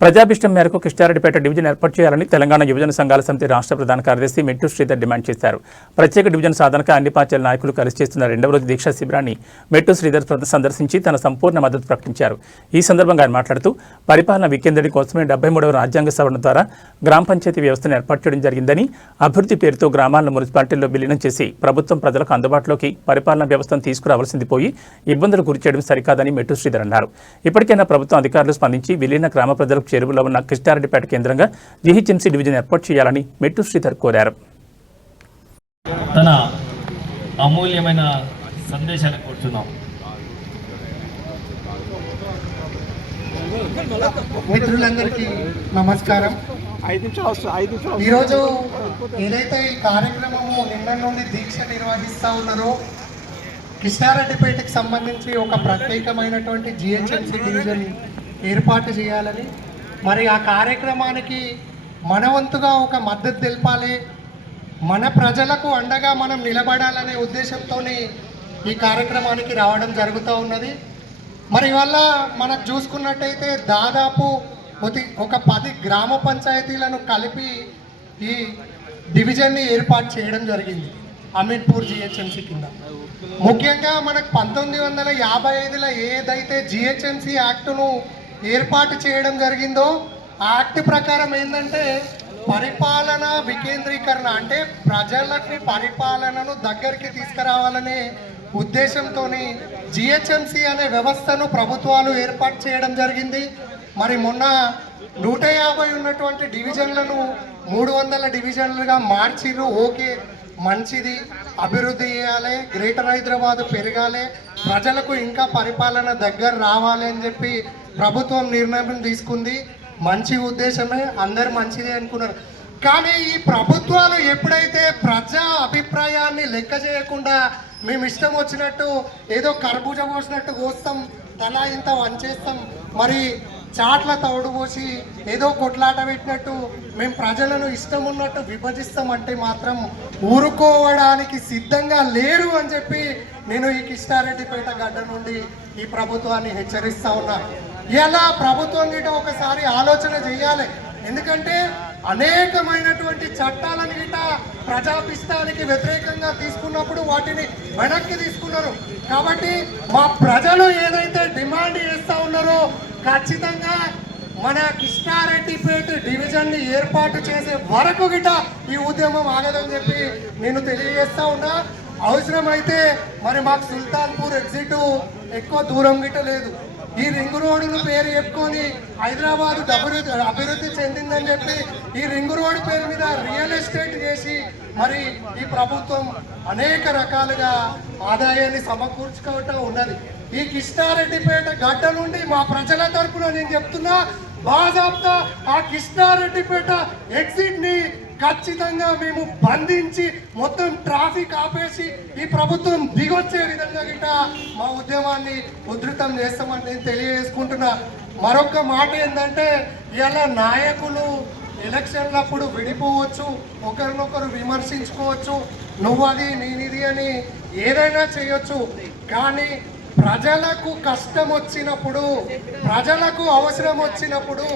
ప్రజాభిష్టం మేరకు కిష్టారెడ్డిపేట డివిజన్ ఏర్పాటు చేయాలని తెలంగాణ యువజన సంఘాల సమితి రాష్ట్ర ప్రధాన కార్యదర్శి మెట్టు శ్రీధర్ డిమాండ్ చేశారు. ప్రత్యేక డివిజన్ సాధనకు అన్ని పార్టీల నాయకులు కలిసి చేస్తున్న రెండవ రోజు దీక్షా శిబిరాన్ని మెట్టు శ్రీధర్ సందర్శించి తన సంపూర్ణ మద్దతు ప్రకటించారు. ఈ సందర్భంగా ఆయన మాట్లాడుతూ పరిపాలన వికేంద్రీకరణ కోసమే డెబ్బై మూడవ రాజ్యాంగ సవరణ ద్వారా గ్రామ పంచాయతీ వ్యవస్థను ఏర్పాటు చేయడం జరిగిందని అభివృద్ధి పేరుతో గ్రామాలను మున్సిపాలిటీల్లో విలీనం చేసి ప్రభుత్వం ప్రజలకు అందుబాటులోకి పరిపాలన వ్యవస్థను తీసుకురావాల్సింది పోయి ఇబ్బందులు గురి చేయడం సరికాదని మెట్టు శ్రీధర్ అన్నారు. ఇప్పటికైనా ప్రభుత్వం అధికారులు స్పందించి విలీన గ్రామ ప్రజలకు చేరువలో ఉన్న కృష్ణారెడ్డిపేట కేంద్రంగా జీహెచ్ఎంసీ డివిజన్ ఏర్పాటు చేయాలని మెట్టు శ్రీధర్ కోరారు. తన అమూల్యమైన సందేశాన్ని కూర్చున్నాం. మిత్రులందరికీ నమస్కారం. ఐదు నిమిషాలు వస్తుంది ఐదు నిమిషాలు ఈరోజు ఏదైతే ఈ కార్యక్రమము నిన్న నుండి దీక్ష నిర్వహిస్తూ ఉన్నారో కృష్ణారెడ్డిపేటకి సంబంధించి ఒక ప్రత్యేకమైనటువంటి జిహెచ్ఎంసీ డివిజన్ ఏర్పాటు చేయాలని మరి ఆ కార్యక్రమానికి మనవంతుగా ఒక మద్దతు తెలపాలి. మన ప్రజలకు అండగా మనం నిలబడాలనే ఉద్దేశంతోనే ఈ కార్యక్రమానికి రావడం జరుగుతూ ఉన్నది. మరి ఇవల్ల మనకు చూసుకున్నట్టయితే దాదాపు ఒక- ఒక పది గ్రామ పంచాయతీలను కలిపి ఈ డివిజన్ని ఏర్పాటు చేయడం జరిగింది. అమీర్పూర్ జిహెచ్ఎంసీ కింద. ముఖ్యంగా మనకు పంతొమ్మిది వందల యాభై ఐదులో ఏదైతే జిహెచ్ఎంసీ యాక్టును ఏర్పాటు చేయడం జరిగిందో ఆ యాక్ట్ ప్రకారం ఏంటంటే పరిపాలన వికేంద్రీకరణ అంటే ప్రజలకి పరిపాలనను దగ్గరికి తీసుకురావాలనే ఉద్దేశంతో జిహెచ్ఎంసీ అనే వ్యవస్థను ప్రభుత్వాలు ఏర్పాటు చేయడం జరిగింది. మరి మొన్న నూట యాభై ఉన్నటువంటి డివిజన్లను మూడు వందల డివిజన్లుగా మార్చిర్రు. ఓకే మంచిది. అభివృద్ధి చేయాలి. గ్రేటర్ హైదరాబాద్ పెరగాలి. ప్రజలకు ఇంకా పరిపాలన దగ్గర రావాలి అని చెప్పి ప్రభుత్వం నిర్ణయం తీసుకుంది. మంచి ఉద్దేశమే అందరు మంచిదే అనుకున్నారు. కానీ ఈ ప్రభుత్వాలు ఎప్పుడైతే ప్రజా అభిప్రాయాన్ని లెక్క చేయకుండా మేము ఇష్టం వచ్చినట్టు ఏదో కర్బూజ పోసినట్టు కోస్తాం తలా ఇంత వంచేస్తాం మరి చాట్ల తౌడు పోసి ఏదో కొట్లాట పెట్టినట్టు మేము ప్రజలను ఇష్టం ఉన్నట్టు విభజిస్తామంటే మాత్రం ఊరుకోవడానికి సిద్ధంగా లేరు అని చెప్పి నేను ఈ కిష్టారెడ్డిపేట గడ్డ నుండి ఈ ప్రభుత్వాన్ని హెచ్చరిస్తా ఉన్నా. ఇలా ప్రభుత్వం గిట ఒకసారి ఆలోచన చేయాలి? ఎందుకంటే అనేకమైనటువంటి చట్టాలను గిట ప్రజాపిష్టానికి వ్యతిరేకంగా తీసుకున్నప్పుడు వాటిని వెనక్కి తీసుకున్నారు. కాబట్టి మా ప్రజలు ఏదైతే డిమాండ్ ఖచ్చితంగా మన కృష్ణారెడ్డిపేట డివిజన్ని ఏర్పాటు చేసే వరకు గిట ఈ ఉద్యమం ఆగదని చెప్పి నేను తెలియజేస్తా ఉన్నా. అవసరమైతే మరి మాకు సుల్తాన్పూర్ ఎగ్జిట్ ఎక్కువ దూరం గిట్ట లేదు. ఈ రింగ్ రోడ్డును పేరు చెప్పుకొని హైదరాబాద్ అభివృద్ధి అభివృద్ధి చెందిందని చెప్పి ఈ రింగ్ రోడ్డు పేరు మీద రియల్ ఎస్టేట్ చేసి మరి ఈ ప్రభుత్వం అనేక రకాలుగా ఆదాయాన్ని సమకూర్చుకోవటం ఉన్నది. ఈ కృష్ణారెడ్డిపేట గడ్డ నుండి మా ప్రజల తరపున నేను చెప్తున్నా బాజాబ్తా ఆ కృష్ణారెడ్డిపేట ఎగ్జిట్ని ఖచ్చితంగా మేము బంధించి మొత్తం ట్రాఫిక్ ఆపేసి ఈ ప్రభుత్వం దిగొచ్చే విధంగా గిట్ట మా ఉద్యమాన్ని ఉధృతం చేస్తామని నేను తెలియజేసుకుంటున్నా. మరొక మాట ఏంటంటే ఇలా నాయకులు ఎలక్షన్లప్పుడు విడిపోవచ్చు ఒకరినొకరు విమర్శించుకోవచ్చు నువ్వు అది నేనిది అని ఏదైనా చేయొచ్చు. కానీ ప్రజలకు కష్టం వచ్చినప్పుడు ప్రజలకు అవసరం వచ్చినప్పుడు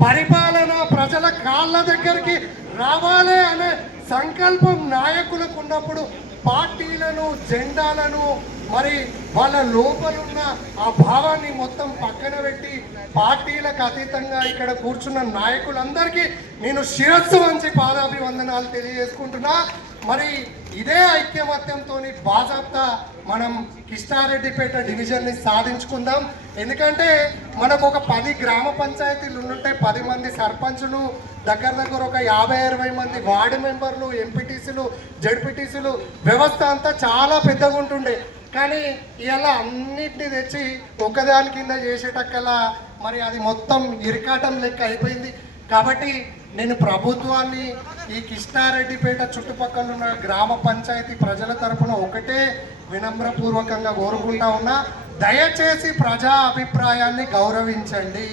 పరిపాలన ప్రజల కాళ్ళ దగ్గరికి రావాలి అనే సంకల్పం నాయకులకు ఉన్నప్పుడు పార్టీలను జెండాలను మరి వాళ్ళ లోపలున్న ఆ భావాన్ని మొత్తం పక్కన పెట్టి పార్టీలకు అతీతంగా ఇక్కడ కూర్చున్న నాయకులందరికీ నేను శిరస్సు వంచి పాదాభివందనాలు తెలియజేసుకుంటున్నా. మరి ఇదే ఐక్యమత్యంతో బాజాప్తా మనం కిష్టారెడ్డిపేట డివిజన్ని సాధించుకుందాం. ఎందుకంటే మనకు ఒక పది గ్రామ పంచాయతీలు ఉంటే పది మంది సర్పంచులు దగ్గర దగ్గర ఒక యాభై అరవై మంది వార్డు మెంబర్లు ఎంపీటీసీలు జడ్పీటీసీలు వ్యవస్థ అంతా చాలా పెద్దగా ఉంటుండే. కానీ ఇలా అన్నిటిని తెచ్చి ఒకదాని కింద చేసేటక్కలా మరి అది మొత్తం ఇరికాటం లెక్క అయిపోయింది. కాబట్టి నేను ప్రభుత్వాన్ని ఈ కృష్ణారెడ్డిపేట చుట్టుపక్కల ఉన్న గ్రామ పంచాయతీ ప్రజల తరపున ఒకటే వినమ్రపూర్వకంగా కోరుకుంటా ఉన్నా దయచేసి ప్రజా అభిప్రాయాన్ని గౌరవించండి.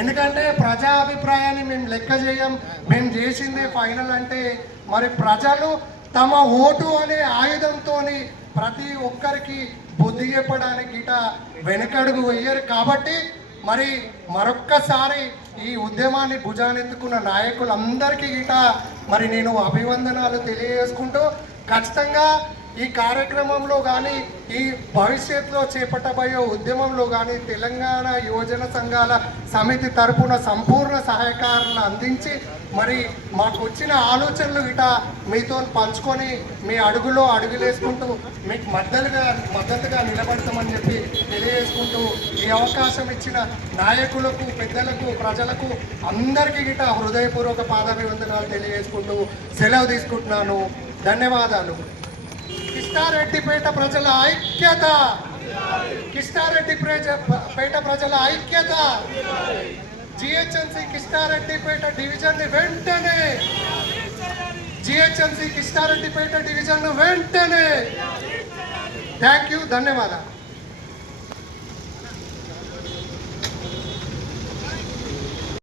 ఎందుకంటే ప్రజా అభిప్రాయాన్ని మేము లెక్క చేయం మేము చేసిందే ఫైనల్ అంటే మరి ప్రజలు తమ ఓటు అనే ఆయుధంతో ప్రతి ఒక్కరికి బుద్ధి చెప్పడానికి గిట వెనకడుగు వేయరు. కాబట్టి మరి మరొక్కసారి ఈ ఉద్యమాన్ని భుజానెత్తుకున్న నాయకులందరికీ గిట మరి నేను అభివందనాలు తెలియజేసుకుంటూ ఖచ్చితంగా ఈ కార్యక్రమంలో కానీ ఈ భవిష్యత్తులో చేపట్టబోయే ఉద్యమంలో కానీ తెలంగాణ యువజన సంఘాల సమితి తరపున సంపూర్ణ సహకారాలను అందించి మరి మాకు వచ్చిన ఆలోచనలు గిట మీతో పంచుకొని మీ అడుగులో అడుగులేసుకుంటూ మీకు మద్దతుగా మద్దతుగా నిలబడతామని చెప్పి తెలియజేసుకుంటూ ఈ అవకాశం ఇచ్చిన నాయకులకు పెద్దలకు ప్రజలకు అందరికీ గిట హృదయపూర్వక పాదాభివందనాలు తెలియజేసుకుంటూ సెలవు తీసుకుంటున్నాను. ధన్యవాదాలు. కిష్టారెడ్డిపేట ప్రజల ఐక్యత! కిష్టారెడ్డి ప్రజ పేట ప్రజల ఐక్యత! జిహెచ్ఎంసి కిష్టారెడ్డిపేట డివిజన్ని వెంటనే! జిహెచ్ఎంసి కిష్టారెడ్డిపేట డివిజన్ను వెంటనే! థ్యాంక్ యూ ధన్యవాదాలు.